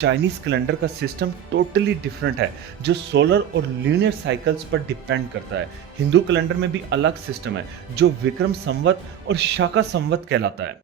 Chinese calendar का system totally different है जो सोलर और ल्यूनर साइकिल्स पर डिपेंड करता है। हिंदू कैलेंडर में भी अलग सिस्टम है जो विक्रम संवत और शाका संवत कहलाता है।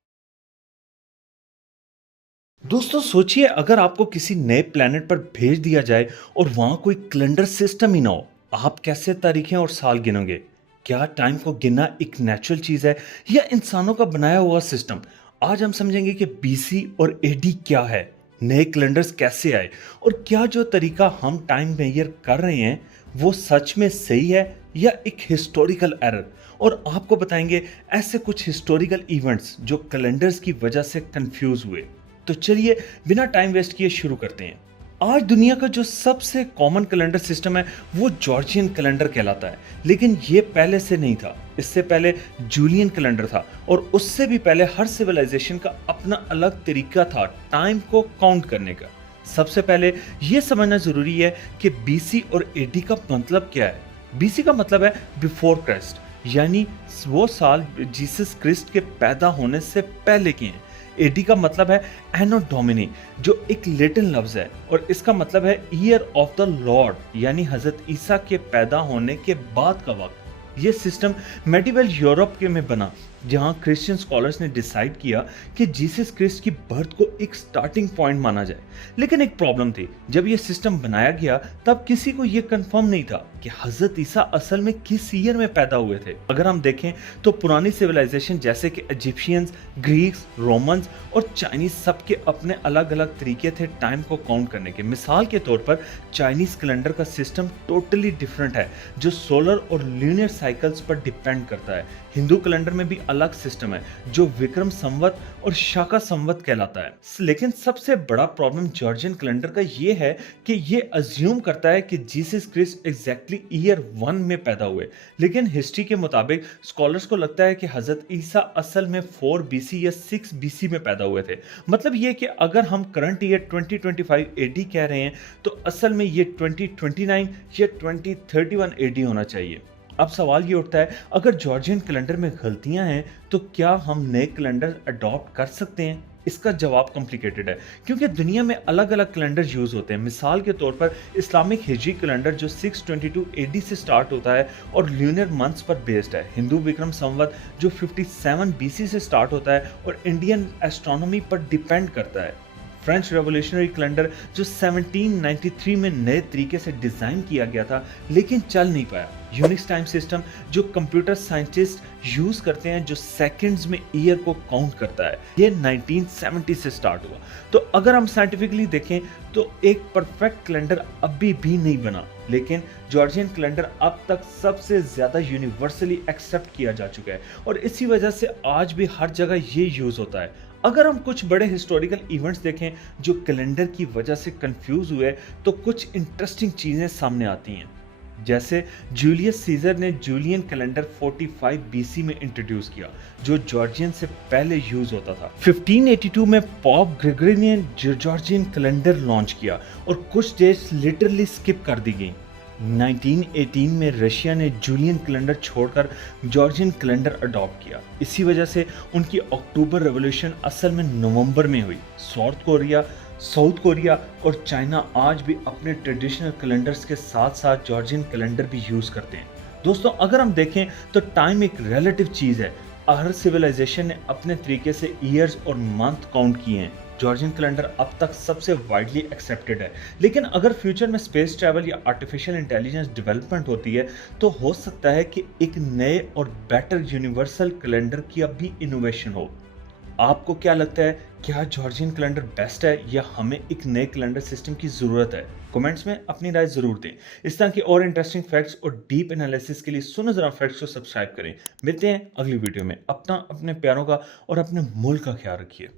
दोस्तों सोचिए, अगर आपको किसी नए प्लेनेट पर भेज दिया जाए और वहां कोई कैलेंडर सिस्टम ही ना हो, आप कैसे तारीखें और साल गिनोगे? क्या टाइम को गिनना एक नेचुरल चीज है या इंसानों का बनाया हुआ सिस्टम? आज हम समझेंगे कि बीसी और एडी क्या है, नए कैलेंडर्स कैसे आए और क्या जो तरीका हम टाइम मेजर कर रहे हैं वो सच में सही है या एक हिस्टोरिकल एरर। और आपको बताएंगे ऐसे कुछ हिस्टोरिकल इवेंट्स जो कैलेंडर्स की वजह से कंफ्यूज हुए। तो चलिए बिना टाइम वेस्ट किए शुरू करते हैं। आज दुनिया का जो सबसे कॉमन कैलेंडर सिस्टम है वो जॉर्जियन कैलेंडर कहलाता है, लेकिन ये पहले से नहीं था। इससे पहले जूलियन कैलेंडर था और उससे भी पहले हर सिविलाइजेशन का अपना अलग तरीका था टाइम को काउंट करने का। सबसे पहले यह समझना जरूरी है कि बीसी और एडी का मतलब क्या है। बीसी का मतलब है बिफोर क्राइस्ट, यानी वो साल जीसस क्रिस्ट के पैदा होने से पहले के हैं। एडी का मतलब है एनो डोमिनी, जो एक लैटिन लफ्ज है और इसका मतलब है ईयर ऑफ द लॉर्ड, यानी हजरत ईसा के पैदा होने के बाद का वक्त। ये सिस्टम मेडिवल यूरोप के में बना, जहां क्रिश्चियन स्कॉलर्स ने डिसाइड किया कि जीसस क्रिस्ट की बर्थ को एक स्टार्टिंग पॉइंट माना जाए। लेकिन एक प्रॉब्लम थी, जब ये सिस्टम बनाया गया तब किसी को ये कंफर्म नहीं था कि हजरत ईसा असल में किस ईयर में पैदा हुए थे। अगर हम देखें तो पुरानी सिविलाइजेशन जैसे कि इजिप्शियंस, ग्रीक्स, रोमन्स और चाइनीज सबके अपने अलग अलग तरीके थे टाइम को काउंट करने के। मिसाल के तौर पर चाइनीज कैलेंडर का सिस्टम टोटली डिफरेंट है जो सोलर और ल्यूनर साइकिल्स पर डिपेंड करता है। हिंदू कैलेंडर में भी अलग सिस्टम है जो विक्रम संवत और शाका संवत कहलाता है। लेकिन सबसे बड़ा प्रॉब्लम जॉर्जियन कैलेंडर का ये है कि ये अज्यूम करता है कि जीसस क्रिस्ट एग्जैक्टली ईयर 1 में पैदा हुए, लेकिन हिस्ट्री के मुताबिक स्कॉलर्स को लगता है कि हजरत ईसा असल में 4 बीसी या 6 बीसी में पैदा हुए थे। मतलब ये कि अगर हम करंट ईयर 2025 एडी कह रहे हैं तो असल में ये 2029 या 2031 एडी होना चाहिए। अब सवाल ये उठता है, अगर जॉर्जियन कैलेंडर में गलतियां हैं तो क्या हम नए कैलेंडर अडॉप्ट कर सकते हैं? इसका जवाब कॉम्प्लिकेटेड है क्योंकि दुनिया में अलग अलग कैलेंडर यूज होते हैं। मिसाल के तौर पर इस्लामिक हिजरी कैलेंडर जो 622 एडी से स्टार्ट होता है और ल्यूनर मंथ्स पर बेस्ड है। हिंदू विक्रम संवत जो 57 बीसी से स्टार्ट होता है और इंडियन एस्ट्रोनॉमी पर डिपेंड करता है। फ्रेंच रेवोल्यूशनरी कैलेंडर जो 1793 में नए तरीके से डिजाइन किया गया था लेकिन चल नहीं पाया। यूनिक्स टाइम सिस्टम जो कंप्यूटर साइंटिस्ट यूज करते हैं जो सेकंड्स में ईयर को काउंट करता है, ये 1970 से स्टार्ट हुआ। तो अगर हम साइंटिफिकली देखें तो एक परफेक्ट कैलेंडर अभी भी नहीं बना, लेकिन जॉर्जियन कैलेंडर अब तक सबसे ज्यादा यूनिवर्सली एक्सेप्ट किया जा चुका है और इसी वजह से आज भी हर जगह ये यूज होता है। अगर हम कुछ बड़े हिस्टोरिकल इवेंट्स देखें जो कैलेंडर की वजह से कंफ्यूज हुए तो कुछ इंटरेस्टिंग चीजें सामने आती हैं। जैसे जूलियस सीजर ने जूलियन कैलेंडर 45 बीसी में इंट्रोड्यूस किया जो जॉर्जियन से पहले यूज होता था। 1582 में पॉप ग्रेगरी ने जॉर्जियन कैलेंडर लॉन्च किया और कुछ डेट्स लिटरली स्किप कर दी गई। 1918 में रशिया ने जूलियन कैलेंडर छोड़कर जॉर्जियन कैलेंडर अडॉप्ट किया। इसी वजह से उनकी अक्टूबर रेवोल्यूशन असल में नवंबर में हुई। साउथ कोरिया और चाइना आज भी अपने ट्रेडिशनल कैलेंडर्स के साथ साथ जॉर्जियन कैलेंडर भी यूज करते हैं। दोस्तों अगर हम देखें तो टाइम एक रिलेटिव चीज है। हर सिविलाइजेशन ने अपने तरीके से ईयर्स और मंथ काउंट किए हैं। जॉर्जियन कैलेंडर अब तक सबसे वाइडली एक्सेप्टेड है, लेकिन अगर फ्यूचर में स्पेस ट्रैवल या आर्टिफिशियल इंटेलिजेंस डेवलपमेंट होती है तो हो सकता है कि एक नए और बेटर यूनिवर्सल कैलेंडर की अब भी इनोवेशन हो। आपको क्या लगता है, क्या जॉर्जियन कैलेंडर बेस्ट है या हमें एक नए कैलेंडर सिस्टम की जरूरत है? कमेंट्स में अपनी राय जरूर दें। इस तरह के और इंटरेस्टिंग फैक्ट्स और डीप एनालिसिस के लिए सुनो जरा फैक्ट्स को सब्सक्राइब करें। मिलते हैं अगली वीडियो में। अपने प्यारों का और अपने मुल्क का ख्याल रखिए।